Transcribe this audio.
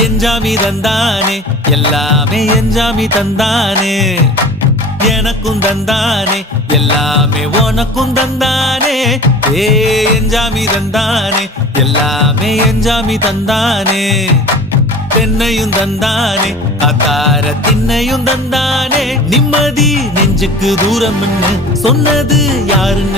என்ஜாமி தந்தானே எல்லாமே என்ஜாமி தந்தானே எனக்கும் தந்தானே எல்லாமே உனக்கும் தந்தானே ஏ என்ஜாமி தந்தானே எல்லாமே என்ஜாமி தந்தானே தென்னையும் தந்தானே காத்தார திண்ணையும் தந்தானே நிம்மதி நெஞ்சுக்கு தூரம் சொன்னது யாருன்னு